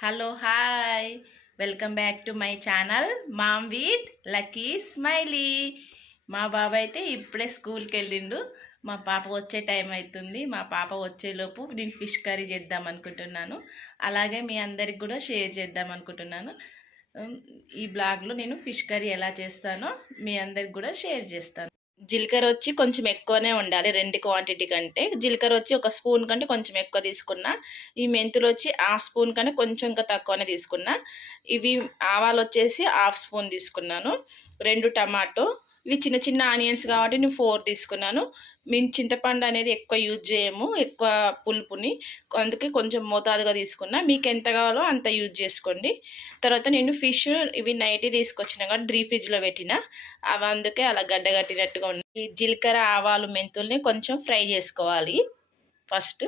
Hello hi welcome back to my channel mom with lucky smiley మా బాబు అయితే ఇప్పుడే స్కూల్కి వెళ్ళిండు. మా పాప వచ్చే టైం అవుతుంది. మా పాప వచ్చేలోపు నేను ఫిష్ కర్రీ చేద్దాం అనుకుంటున్నాను. అలాగే మీ అందరికి కూడా షేర్ చేద్దాం అనుకుంటున్నాను. ఈ బ్లాగ్లో నేను ఫిష్ కర్రీ ఎలా చేస్తానో మీ అందరికి కూడా షేర్ చేస్తాను. జీలకర్ర వచ్చి కొంచెం ఎక్కువనే ఉండాలి రెండు క్వాంటిటీ కంటే. జీలకర్ర వచ్చి ఒక స్పూన్ కంటే కొంచెం ఎక్కువ తీసుకున్నా. ఈ మెంతులు వచ్చి హాఫ్ స్పూన్ కంటే కొంచెం ఇంకా తక్కువనే తీసుకున్నా. ఇవి ఆవాలు వచ్చేసి హాఫ్ స్పూన్ తీసుకున్నాను. రెండు టమాటో ఇవి చిన్న చిన్న ఆనియన్స్ కాబట్టి నేను ఫోర్ తీసుకున్నాను. మేము చింతపండు అనేది ఎక్కువ యూజ్ చేయము ఎక్కువ పులుపుని. అందుకే కొంచెం మోతాదుగా తీసుకున్నా. మీకు ఎంత కావాలో అంత యూజ్ చేసుకోండి. తర్వాత నేను ఫిష్ ఇవి నైట్ తీసుకొచ్చిన కాబట్టి డ్రీ ఫ్రిడ్జ్లో పెట్టిన. అవి అందుకే అలా గడ్డగట్టినట్టుగా ఉన్నాయి జీలకర్ర ఆవాలు మెంతుల్ని కొంచెం ఫ్రై చేసుకోవాలి. ఫస్ట్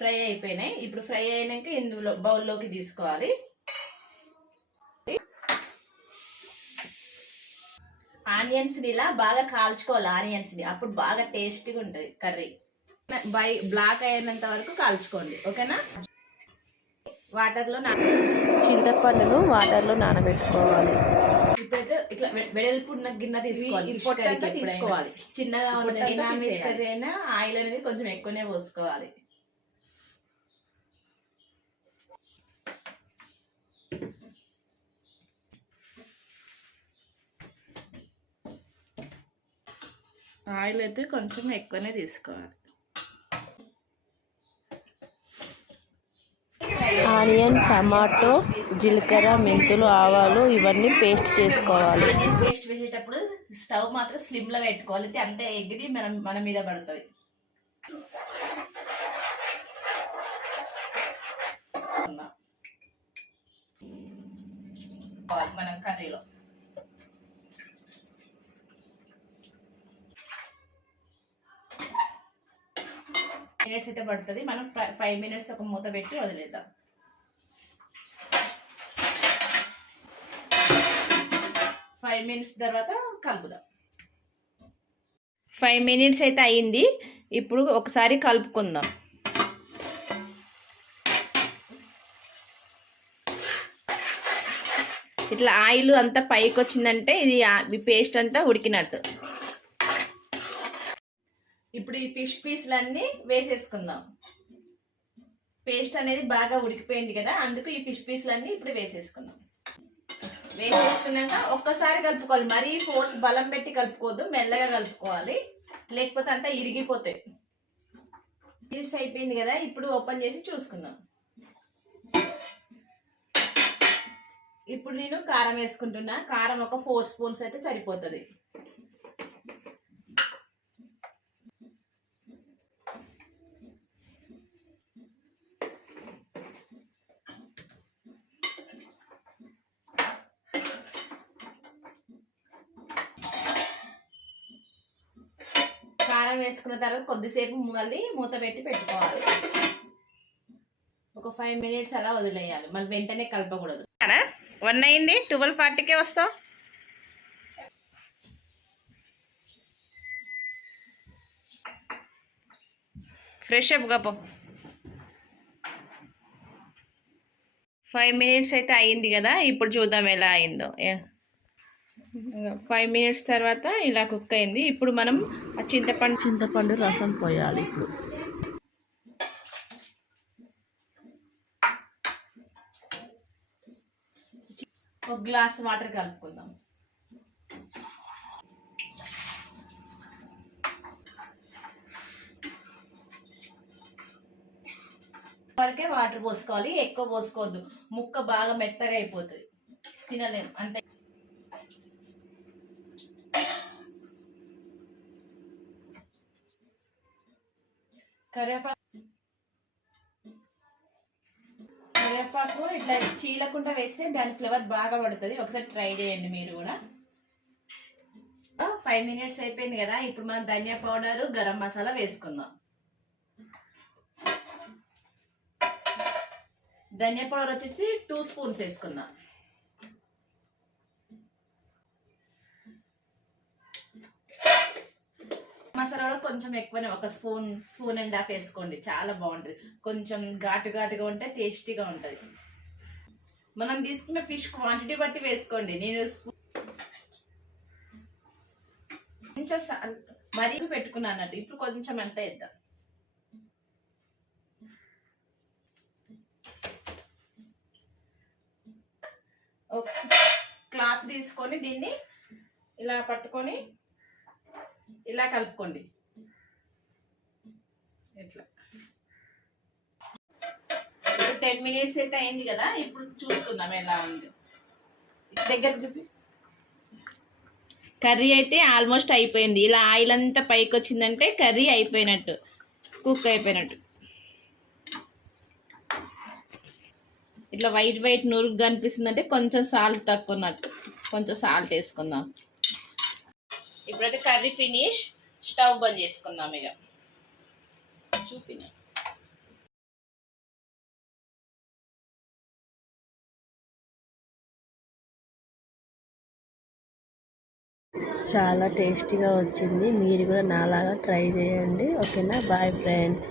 ఫ్రై అయిపోయినాయి. ఇప్పుడు ఫ్రై అయినాక ఇందులో బౌల్లోకి తీసుకోవాలి. ఆనియన్స్ని ఇలా బాగా కాల్చుకోవాలి ఆనియన్స్ని. అప్పుడు బాగా టేస్టీగా ఉంటుంది కర్రీ. బై బ్లాక్ అయినంత వరకు కాల్చుకోండి ఓకేనా? వాటర్లో నా చింతపండును వాటర్లో నానబెట్టుకోవాలి. ఇప్పుడైతే ఇట్లా వె- వెడల్పు ఉన్న గిన్నె తీసుకోవాలి. తీసుకోవాలి. చిన్నగా ఉన్నది ఏ పొట్టంతా నాన్ వెజ్ తీసేయాలి. కర్రీ అయినా ఆయిల్ అనేది కొంచెం ఎక్కువనే పోసుకోవాలి. ఆయిల్ అయితే కొంచెం ఎక్కువనే తీసుకోవాలి. ఆనియన్ టమాటో జీలకర్ర మెంతులు ఆవాలు ఇవన్నీ పేస్ట్ చేసుకోవాలి. పేస్ట్ వేసేటప్పుడు స్టవ్ మాత్రం స్లిమ్లో పెట్టుకోవాలి. అయితే అంతే ఎగిరి మన మన మీద పడుతుంది. మనం కర్రీలో. మినిట్స్ అయితే పడుతుంది. మనం ఫైవ్ మినిట్స్ ఒక మూత పెట్టి వదిలేద్దాం. ఫైవ్ మినిట్స్ తర్వాత కలుపుదాం. ఫైవ్ మినిట్స్ అయితే అయ్యింది. ఇప్పుడు ఒకసారి కలుపుకుందాం. ఇట్లా ఆయిల్ అంతా పైకి వచ్చిందంటే ఇది ఈ పేస్ట్ అంతా ఉడికినట్టు. ఇప్పుడు ఈ ఫిష్ పీస్లన్నీ వేసేసుకుందాం. పేస్ట్ అనేది బాగా ఉడికిపోయింది కదా అందుకు ఈ ఫిష్ పీస్లన్నీ ఇప్పుడు వేసేసుకుందాం. వేసేసుకున్నాక ఒక్కసారి కలుపుకోవాలి. మరీ ఫోర్స్ బలం పెట్టి కలుపుకోవద్దు మెల్లగా కలుపుకోవాలి. లేకపోతే అంతా ఇరిగిపోతాయి. మినిట్స్ అయిపోయింది కదా ఇప్పుడు ఓపెన్ చేసి చూసుకుందాం. ఇప్పుడు నేను కారం వేసుకుంటున్నా. కారం ఒక ఫోర్ స్పూన్స్ అయితే సరిపోతుంది. కారం వేసుకున్న తర్వాత కొద్దిసేపు మళ్ళీ మూత పెట్టి పెట్టుకోవాలి. ఒక ఫైవ్ మినిట్స్ అలా వదిలేయాలి. మళ్ళీ వెంటనే కలపకూడదు. వన్ అయింది. ట్వెల్వ్ ఫార్టీకే వస్తావు ఫ్రెష్ అప్ గప్ప ఫైవ్ మినిట్స్ అయితే అయింది కదా ఇప్పుడు చూద్దాం ఎలా అయిందో. ఫైవ్ మినిట్స్ తర్వాత ఇలా కుక్ అయింది. ఇప్పుడు మనం ఆ చింతపండు చింతపండు రసం పోయాలి ఇప్పుడు. ఒక గ్లాస్ వాటర్ కలుపుకుందాం. వరకే వాటర్ పోసుకోవాలి ఎక్కువ పోసుకోవద్దు. ముక్క బాగా మెత్తగా అయిపోతుంది. తినలేం అంతే. కరివేపాకు కరివేపాకు ఇట్లా చీలకుండా వేస్తే దాని ఫ్లేవర్ బాగా పడుతుంది. ఒకసారి ట్రై చేయండి మీరు కూడా. ఫైవ్ మినిట్స్ అయిపోయింది కదా. ఇప్పుడు మనం ధనియా పౌడర్ గరం మసాలా వేసుకుందాం. ధనియా పౌడర్ వచ్చేసి టూ స్పూన్స్ వేసుకుందాం. మసాలా కూడా కొంచెం ఎక్కువనే ఒక స్పూన్ స్పూన్ అండ్ హాఫ్ వేసుకోండి. చాలా బాగుంటుంది. కొంచెం ఘాటు ఘాటుగా ఉంటే టేస్టీగా ఉంటుంది. మనం తీసుకున్న ఫిష్ క్వాంటిటీ బట్టి వేసుకోండి. నేను కొంచెం మరీ పెట్టుకున్నాను అన్నట్టు. ఇప్పుడు కొంచెం ఎంత వేద్దాం. క్లాత్ తీసుకొని దీన్ని ఇలా పట్టుకొని ఇలా కలుపుకోండి. ఇట్లా. టెన్ మినిట్స్ అయితే అయింది కదా ఇప్పుడు చూసుకుందాం ఎలా ఉంది. దగ్గర చూపి. కర్రీ అయితే ఆల్మోస్ట్ అయిపోయింది. ఇలా ఆయిల్ అంతా పైకి వచ్చిందంటే కర్రీ అయిపోయినట్టు కుక్ అయిపోయినట్టు. ఇట్లా వైట్ వైట్ నూరుగ్గా కనిపిస్తుంది అంటే కొంచెం సాల్ట్ తక్కువ ఉన్నట్టు. కొంచెం సాల్ట్ వేసుకుందాం. ఇప్పుడైతే కర్రీ ఫినిష్ స్టవ్ బంద్ చేసుకుందాం ఇక. చూపిన. చాలా టేస్టీగా వచ్చింది. మీరు కూడా నాలాగా ట్రై చేయండి. ఓకేనా? Bye friends.